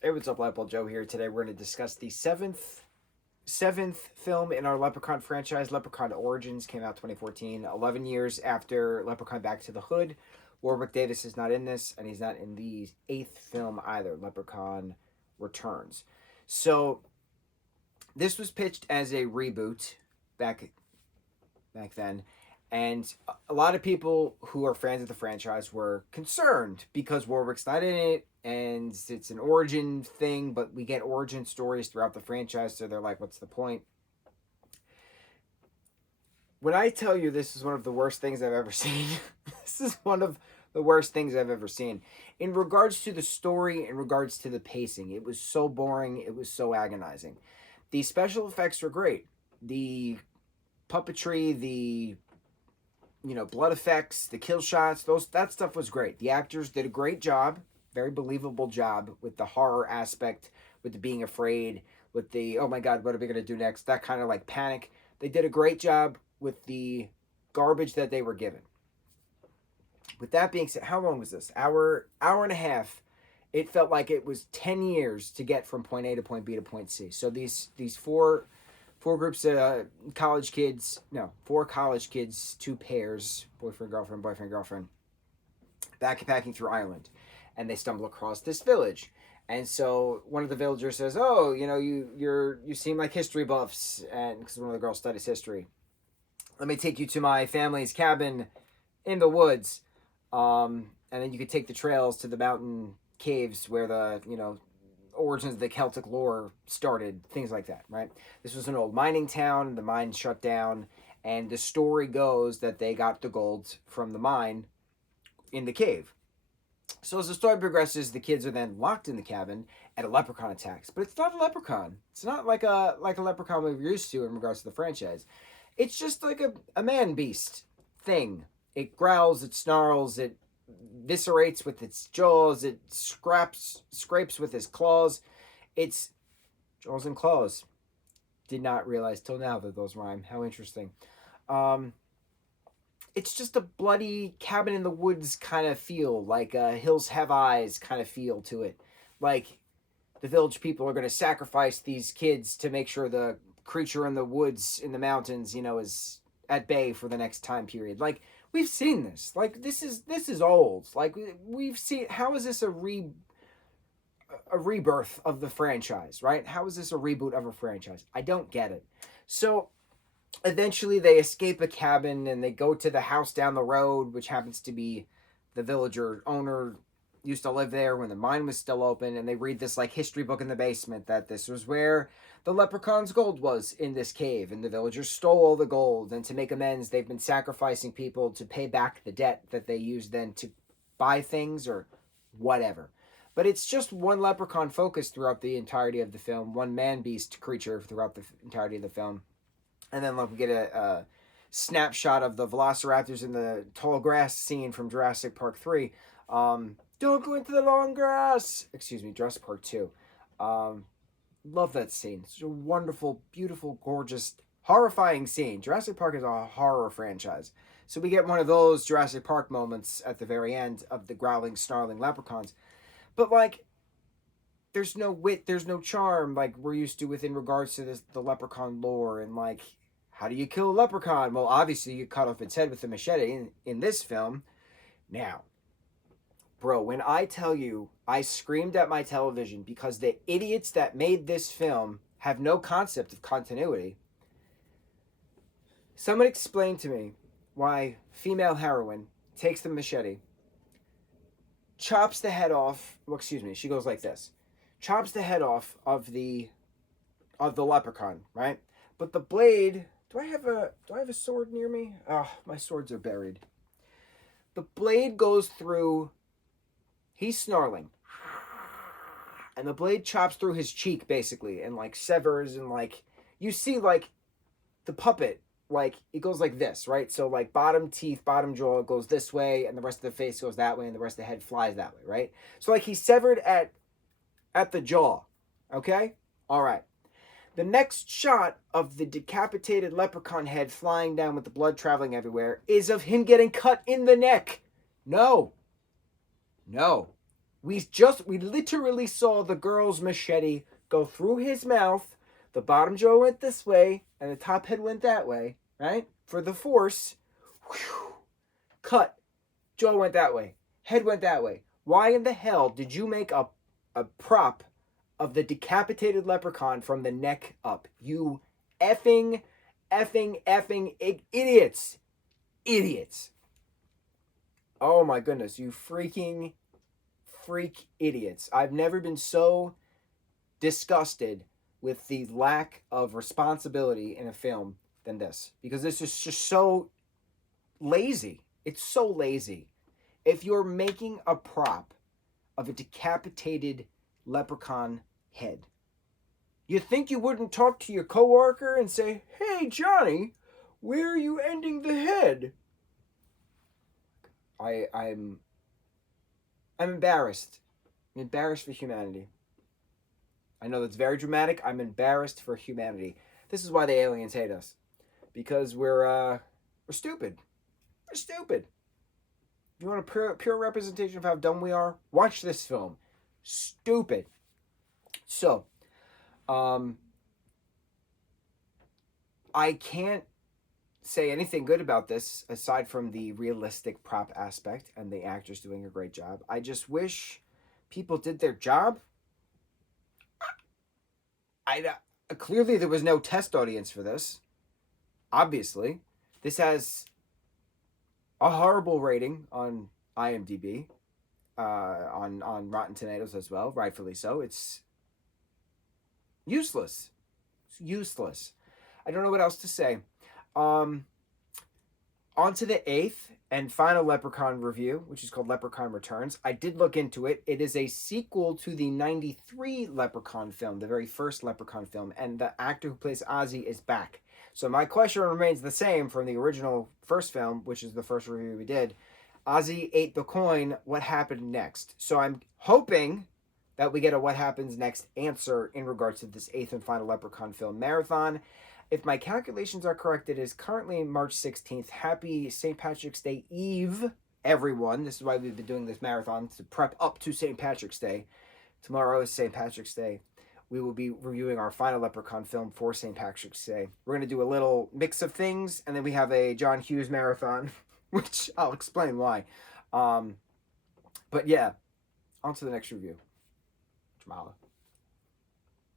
Hey, what's up, Lightbolt Joe here. Today we're going to discuss the seventh film in our Leprechaun franchise. Leprechaun Origins came out 2014, 11 years after Leprechaun Back to the Hood. Warwick Davis is not in this, and he's not in the eighth film either, Leprechaun Returns. So this was pitched as a reboot back then, and a lot of people who are fans of the franchise were concerned because Warwick's not in it and it's an origin thing, but we get origin stories throughout the franchise, so they're like, what's the point? When I tell you this is one of the worst things I've ever seen, this is one of the worst things I've ever seen. In regards to the story, in regards to the pacing, it was so boring, it was so agonizing. The special effects were great. The puppetry, the blood effects, the kill shots, that stuff was great. The actors did a great job, very believable job with the horror aspect, with the being afraid, with the oh my god, what are we gonna do next? That kind of like panic. They did a great job with the garbage that they were given. With that being said, how long was this? Hour and a half. It felt like it was 10 years to get from point A to point B to point C. So these four groups of college kids, no, four college kids, two pairs, boyfriend, girlfriend, backpacking through Ireland. And they stumble across this village. And so one of the villagers says, oh, you seem like history buffs. And because one of the girls studies history. Let me take you to my family's cabin in the woods. And then you could take the trails to the mountain caves where the, origins of the Celtic lore started, things like that, right? This was an old mining town, the mine shut down, and the story goes that they got the gold from the mine in the cave. So as the story progresses, the kids are then locked in the cabin and a leprechaun attacks. But it's not a leprechaun. It's not like a leprechaun we're used to in regards to the franchise. It's just like a man beast thing. It growls, it snarls, it viscerates with its jaws, it scrapes with his claws. It's jaws and claws. Did not realize till now that those rhyme. How interesting. It's just a bloody cabin in the woods kind of feel, like Hills Have Eyes kind of feel to it. Like the village people are going to sacrifice these kids to make sure the creature in the woods, in the mountains, is at bay for the next time period. Like, we've seen this. Like, this is old. Like, we've seen. How is this a rebirth of the franchise, right? How is this a reboot of a franchise? I don't get it. So eventually they escape a cabin and they go to the house down the road, which happens to be the villager owner used to live there when the mine was still open, and they read this like history book in the basement that this was where the leprechaun's gold was, in this cave, and the villagers stole all the gold, and to make amends they've been sacrificing people to pay back the debt that they used then to buy things or whatever. But it's just one leprechaun focus throughout the entirety of the film, one man beast creature throughout the entirety of the film. And then we get a snapshot of the velociraptors in the tall grass scene from Jurassic Park 3. Don't go into the long grass. Excuse me, Jurassic Park 2. Love that scene. It's a wonderful, beautiful, gorgeous, horrifying scene. Jurassic Park is a horror franchise. So we get one of those Jurassic Park moments at the very end of the growling, snarling leprechauns. But, like, there's no wit, there's no charm like we're used to within regards to the leprechaun lore. And, like, how do you kill a leprechaun? Well, obviously you cut off its head with a machete in this film. Now, bro, when I tell you I screamed at my television because the idiots that made this film have no concept of continuity. Someone explained to me why female heroine takes the machete, chops the head off. Well, excuse me, she goes like this. Chops the head off of the leprechaun, right? But the blade, do I have a sword near me? Oh, my swords are buried. The blade goes through. He's snarling. And the blade chops through his cheek, basically, and, like, severs, and, like, you see, like, the puppet, like, it goes like this, right? So, like, bottom teeth, bottom jaw goes this way, and the rest of the face goes that way, and the rest of the head flies that way, right? So, like, he's severed at the jaw, okay? All right. The next shot of the decapitated leprechaun head flying down with the blood traveling everywhere is of him getting cut in the neck. No. We literally saw the girl's machete go through his mouth. The bottom jaw went this way, and the top head went that way, right? For the force, whew, cut. Jaw went that way. Head went that way. Why in the hell did you make a prop of the decapitated leprechaun from the neck up? You effing idiots. Idiots. Oh my goodness, you freaking freak idiots. I've never been so disgusted with the lack of responsibility in a film than this, because this is just so lazy. It's so lazy. If you're making a prop of a decapitated leprechaun head, you think you wouldn't talk to your coworker and say, "Hey Johnny, where are you ending the head?" I'm embarrassed. I'm embarrassed for humanity. I know that's very dramatic. I'm embarrassed for humanity. This is why the aliens hate us, because we're stupid. We're stupid. If you want a pure representation of how dumb we are, watch this film. Stupid. So, I can't say anything good about this aside from the realistic prop aspect and the actors doing a great job. I just wish people did their job. I clearly there was no test audience for this. Obviously, this has a horrible rating on IMDb, on Rotten Tomatoes as well, rightfully so. It's useless. It's useless. I don't know what else to say. On to the eighth and final Leprechaun review, which is called Leprechaun Returns. I did look into it. It is a sequel to the 93 Leprechaun film, the very first Leprechaun film, and the actor who plays Ozzy is back. So my question remains the same from the original first film, which is the first review we did. Ozzy ate the coin. What happened next? So I'm hoping that we get a what happens next answer in regards to this eighth and final Leprechaun film marathon. If my calculations are correct, it is currently March 16th. Happy St. Patrick's Day Eve, everyone. This is why we've been doing this marathon, to prep up to St. Patrick's Day. Tomorrow is St. Patrick's Day. We will be reviewing our final Leprechaun film for St. Patrick's Day. We're going to do a little mix of things, and then we have a John Hughes marathon, which I'll explain why. But yeah, on to the next review. Mahalo.